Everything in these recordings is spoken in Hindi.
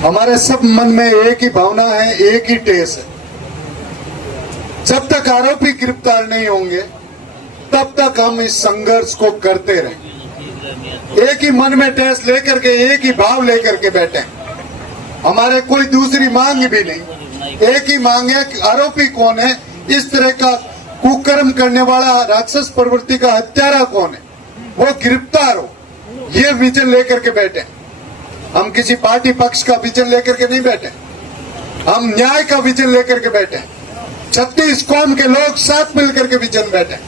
हमारे सब मन में एक ही भावना है, एक ही टेस है। जब तक आरोपी गिरफ्तार नहीं होंगे तब तक हम इस संघर्ष को करते रहें। एक ही मन में टेस लेकर के, एक ही भाव लेकर के बैठे। हमारे कोई दूसरी मांग भी नहीं, एक ही मांग है कि आरोपी कौन है, इस तरह का कुकर्म करने वाला राक्षस प्रवृत्ति का हत्यारा कौन है, वो गिरफ्तार हो। ये विजन लेकर के बैठे। हम किसी पार्टी पक्ष का विजन लेकर के नहीं बैठे, हम न्याय का विजन लेकर के बैठे। 36 कौम के लोग साथ मिलकर के विजन बैठे।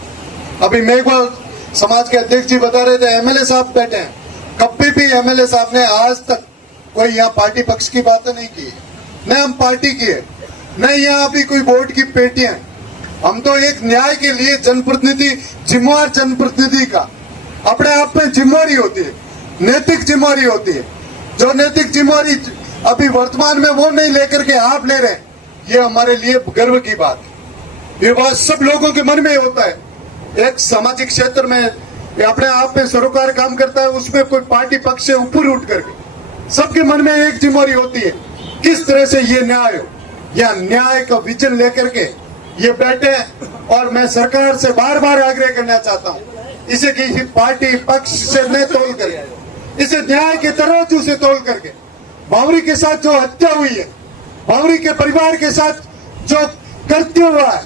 अभी मेघवाल समाज के अध्यक्ष जी बता रहे थे एमएलए साहब बैठे हैं। कभी भी एमएलए साहब ने आज तक कोई यहाँ पार्टी पक्ष की बातें नहीं की, न हम पार्टी की है, न यहाँ अभी कोई वोट की पेटियां। हम तो एक न्याय के लिए जनप्रतिनिधि, जिम्मेवार जनप्रतिनिधि का अपने आप में जिम्मेवारी होती है, नैतिक जिम्मेवारी होती है। जो नैतिक जिम्मेवारी अभी वर्तमान में वो नहीं लेकर के आप ले रहे हैं, ये हमारे लिए गर्व की बात है। ये बात सब लोगों के मन में होता है। एक सामाजिक क्षेत्र में अपने आप में सरोकार काम करता है, उसमें कोई पार्टी पक्ष से ऊपर उठ करके सबके मन में एक जिम्मेवारी होती है, किस तरह से ये न्याय हो। या न्याय का विजन लेकर के ये बैठे। और मैं सरकार से बार बार आग्रह करना चाहता हूँ, इसे किसी पार्टी पक्ष से न तोल करके, इसे न्याय के तराजू से तोल करके। बावरी के साथ जो हत्या हुई है, बावरी के परिवार के साथ जो कृत्य हुआ है,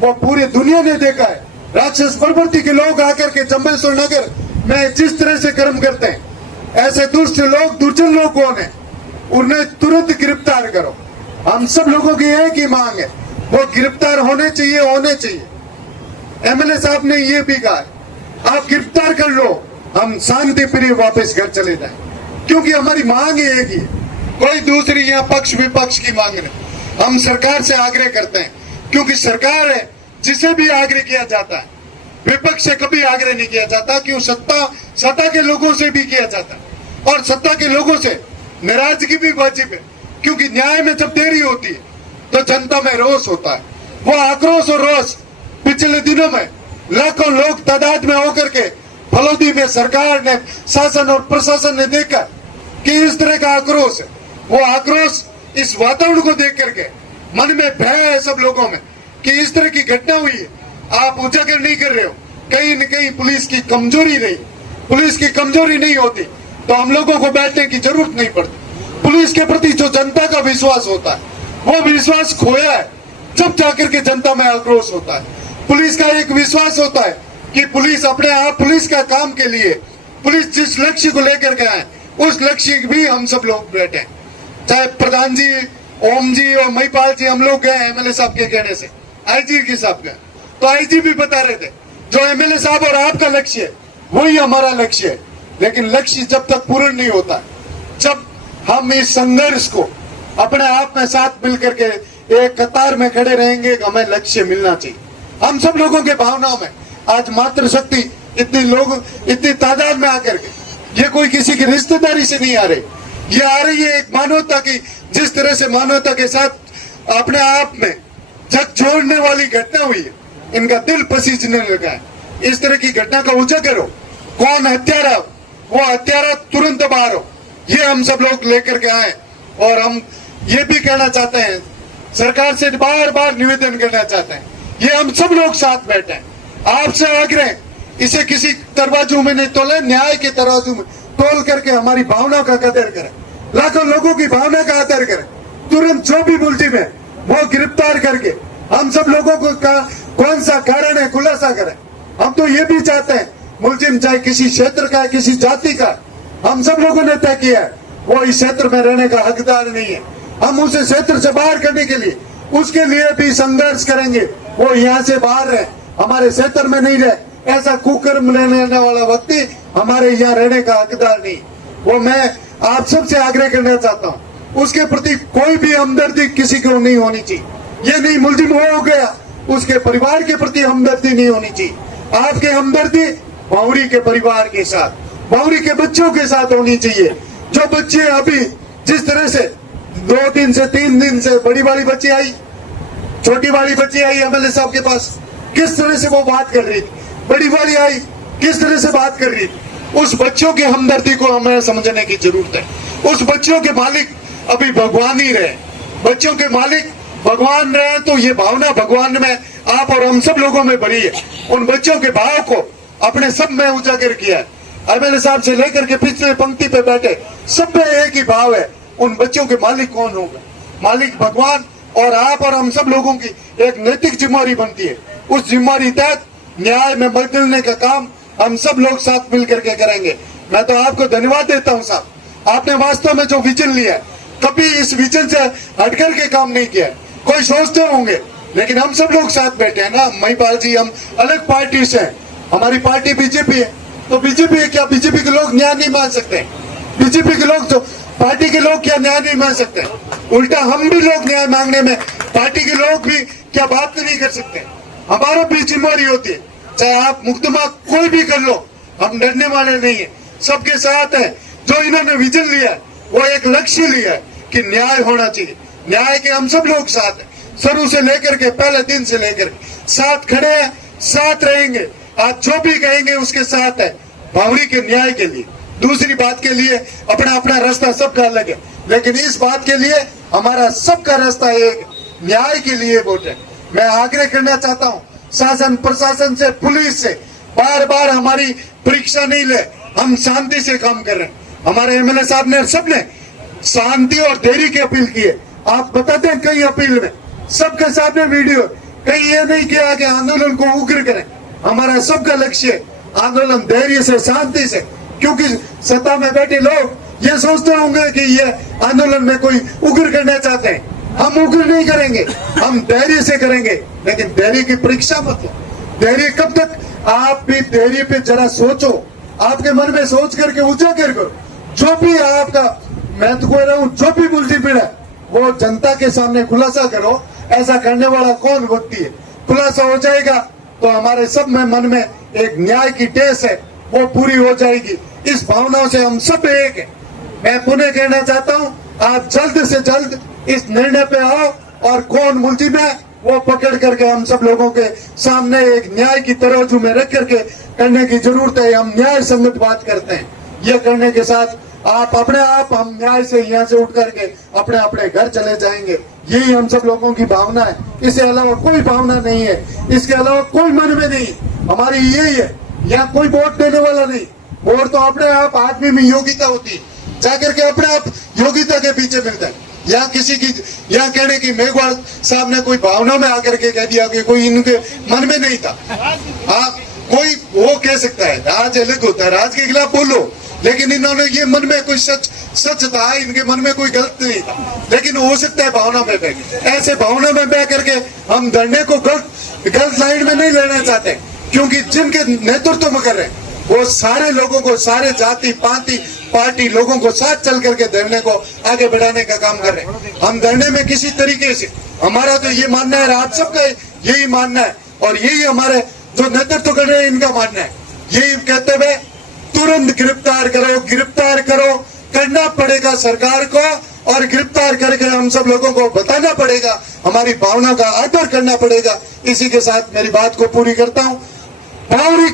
वो पूरी दुनिया ने देखा है। राक्षस प्रवृत्ति के लोग आकर के जम्बेश्वर नगर में जिस तरह से कर्म करते हैं, ऐसे दुष्ट लोग, दुर्जन लोग कौन है, उन्हें तुरंत गिरफ्तार करो। हम सब लोगों की एक ही मांग है, वो गिरफ्तार होने चाहिए, होने चाहिए। एमएलए साहब ने ये भी कहा, आप गिरफ्तार कर लो, हम शांति प्रिय वापस घर चले जाएं, क्योंकि हमारी मांग एक ही है, कोई दूसरी यहाँ पक्ष विपक्ष की मांग नहीं। हम सरकार से आग्रह करते हैं, क्योंकि सरकार है जिसे भी आग्रह किया जाता है, विपक्ष से कभी आग्रह नहीं किया जाता। क्यों? सत्ता के लोगों से भी किया जाता है, और सत्ता के लोगों से नाराजगी भी वाजिब है, क्योंकि न्याय में जब देरी होती है तो जनता में रोष होता है। वो आक्रोश और रोष पिछले दिनों में लाखों लोग तादाद में होकर के फलोदी में सरकार ने, शासन और प्रशासन ने देखा कि इस तरह का आक्रोश है। वो आक्रोश इस वातावरण को देख करके मन में भय है सब लोगों में कि इस तरह की घटना हुई है, आप उजागर नहीं कर रहे हो। कहीं न कहीं पुलिस की कमजोरी नहीं, पुलिस की कमजोरी नहीं होती तो हम लोगों को बैठने की जरूरत नहीं पड़ती। पुलिस के प्रति जो जनता का विश्वास होता है, वो विश्वास खोया है जब जाकर के जनता में आक्रोश होता है। पुलिस का एक विश्वास होता है कि पुलिस अपने आप, पुलिस का काम के लिए, पुलिस जिस लक्ष्य को लेकर के आए, उस लक्ष्य भी हम सब लोग बैठे। चाहे प्रधान जी, ओम जी और महिपाल जी, हम लोग गए एमएलए साहब के कहने से, आईजी के साहब गए, तो आईजी भी बता रहे थे जो एमएलए साहब और आपका लक्ष्य है वही हमारा लक्ष्य है। लेकिन लक्ष्य जब तक पूर्ण नहीं होता, जब हम इस संघर्ष को अपने आप में साथ मिलकर के एक कतार में खड़े रहेंगे, हमें लक्ष्य मिलना चाहिए। हम सब लोगों के भावनाओं में आज मातृशक्ति इतनी लोग, इतनी तादाद में आकर के, ये कोई किसी की रिश्तेदारी से नहीं आ रही, ये आ रही है एक मानवता की। जिस तरह से मानवता के साथ अपने आप में जग जोड़ने वाली घटना हुई है, इनका दिल पसीजने लगा है। इस तरह की घटना का उजागर हो, कौन हत्यारा, वो हत्यारा तुरंत बाहर हो, ये हम सब लोग लेकर के आए। और हम ये भी कहना चाहते हैं, सरकार से बार बार निवेदन करना चाहते हैं, ये हम सब लोग साथ बैठे हैं। आपसे आग्रह, इसे किसी तराजू में नहीं तोले, न्याय के तराजू में तोल करके हमारी भावना का कदर करें, लाखों लोगों की भावना का आदर करें। तुरंत जो भी मुलजिम है वो गिरफ्तार करके हम सब लोगों को कौन सा कारण है खुलासा करें। हम तो ये भी चाहते हैं, मुलजिम चाहे किसी क्षेत्र का है, किसी जाति का, हम सब लोगों ने तय किया है वो इस क्षेत्र में रहने का हकदार नहीं है। हम उसे क्षेत्र से बाहर करने के लिए, उसके लिए भी संघर्ष करेंगे। वो यहाँ से बाहर रहे, हमारे क्षेत्र में नहीं रहे। ऐसा कुकर्म लेने वाला व्यक्ति हमारे यहाँ रहने का हकदार नहीं। वो मैं आप सबसे आग्रह करना चाहता हूँ, उसके प्रति कोई भी हमदर्दी किसी को नहीं होनी चाहिए। ये नहीं मुलजिम हो गया, उसके परिवार के प्रति हमदर्दी नहीं होनी चाहिए। आपके हमदर्दी बावरी के परिवार के साथ, बावरी के बच्चों के साथ होनी चाहिए। जो बच्चे अभी जिस तरह से 2 दिन से 3 दिन से बड़ी वाली बच्ची आई, छोटी वाली बच्ची आई एमएलए साहब के पास, किस तरह से वो बात कर रही थी, बड़ी वाली आई किस तरह से बात कर रही थी, उस बच्चों के हमदर्दी को हमें समझने की जरूरत है। उस बच्चों के मालिक अभी भगवान ही रहे, बच्चों के मालिक भगवान रहे। तो ये भावना भगवान में आप और हम सब लोगों में भरी है। उन बच्चों के भाव को अपने सब में उजागर किया है। एमएलए साहब से लेकर के पिछले पंक्ति पे बैठे सब में एक ही भाव है, उन बच्चों के मालिक कौन होगा? मालिक भगवान। और आप और हम सब लोगों की एक नैतिक जिम्मेदारी बनती है। उस जिम्मेदारी तहत न्याय में बदलने का काम हम सब लोग साथ मिलकर के करेंगे। मैं तो आपको धन्यवाद देता हूं साहब, आपने वास्तव में जो विजन लिया है, कभी इस विजन से हटकर के काम नहीं किया है। कोई सोचते होंगे, लेकिन हम सब लोग साथ बैठे हैं ना। महिपाल जी, हम अलग पार्टी से हैं, हमारी पार्टी बीजेपी है। तो बीजेपी है क्या? बीजेपी के लोग न्याय नहीं मान सकते? बीजेपी के लोग तो पार्टी के लोग क्या न्याय नहीं मान सकते? उल्टा हम भी लोग न्याय मांगने में पार्टी के लोग भी क्या बात नहीं कर सकते? हमारा भी जिम्मेदारी होती है। चाहे आप मुकदमा कोई भी कर लो, हम डरने वाले नहीं है, सबके साथ है। जो इन्होंने विजन लिया है, वो एक लक्ष्य लिया है कि न्याय होना चाहिए। न्याय के हम सब लोग साथ हैं, शुरू से लेकर के पहले दिन से लेकर साथ खड़े हैं, साथ रहेंगे। आज जो भी कहेंगे उसके साथ है, भावरी के न्याय के लिए। दूसरी बात के लिए अपना अपना रास्ता सबका अलग है, लेकिन इस बात के लिए हमारा सबका रास्ता एक, न्याय के लिए वोट है। मैं आग्रह करना चाहता हूँ शासन प्रशासन से, पुलिस से, बार बार हमारी परीक्षा नहीं ले, हम शांति से काम कर रहे हैं। हमारे एमएलए साहब ने सबने शांति और धैर्य की अपील की है। आप बताते हैं कई अपील में सबके सामने वीडियो, कहीं ये नहीं किया कि आंदोलन को उग्र करें। हमारा सबका लक्ष्य है आंदोलन धैर्य से, शांति से। क्योंकि सत्ता में बैठे लोग ये सोचते होंगे कि ये आंदोलन में कोई उग्र करना चाहते हैं। हम उग्र नहीं करेंगे, हम धैर्य से करेंगे, लेकिन धैर्य की परीक्षा मत लो। धैर्य कब तक? आप भी धैर्य पे जरा सोचो, आपके मन में सोच करके उजागर करो। जो भी आपका, मैं तो कह रहा हूँ, जो भी मुल्ज़िम पीड़ा है वो जनता के सामने खुलासा करो। ऐसा करने वाला कौन व्यक्ति है? खुलासा हो जाएगा तो हमारे सब में मन में एक न्याय की टेस है, वो पूरी हो जाएगी। इस भावनाओं से हम सब एक है। मैं पुनः कहना चाहता हूँ, आप जल्द से जल्द इस निर्णय पे आओ और कौन मुल्ज़िम है वो पकड़ करके हम सब लोगों के सामने एक न्याय की तराजू में रख करके करने की जरूरत है। हम न्याय संगत बात करते हैं, ये करने के साथ आप अपने आप हम न्याय से यहाँ से उठ करके अपने अपने घर चले जाएंगे। यही हम सब लोगों की भावना है, इससे अलावा कोई भावना नहीं है, इसके अलावा कोई मन में नहीं। हमारी यही है, यहाँ कोई वोट देने वाला नहीं। वोट तो अपने आप आदमी में योग्यता होती है, जाकर के अपने आप योग्यता के पीछे मिलता है। यहाँ किसी की, यहाँ कहने की मेघवाल साहब ने कोई भावना में आकर के कह दिया कि कोई इनके मन में नहीं था। आप कोई वो कह सकता है, राज अलग होता है, राज के खिलाफ बोलो, लेकिन इन्होंने ये मन में कोई सच था, इनके मन में कोई गलत नहीं था, लेकिन हो सकता है भावना में बह, ऐसे भावना में बह करके हम धरने को गलत लाइन में नहीं लेना चाहते। क्योंकि जिनके नेतृत्व में कर रहे हैं वो सारे लोगों को, सारे जाति पाति पार्टी लोगों को साथ चल करके धरने को आगे बढ़ाने का काम कर रहे हैं। हम धरने में किसी तरीके से, हमारा तो ये मानना है, आप सबका यही मानना है, और यही हमारे जो नेतृत्व कर रहे हैं इनका मानना है। यही कहते हुए तुरंत गिरफ्तार करो, गिरफ्तार करो, करना पड़ेगा सरकार को, और गिरफ्तार करके हम सब लोगों को बताना पड़ेगा, हमारी भावना का आदर करना पड़ेगा। इसी के साथ मेरी बात को पूरी करता हूँ। भावरी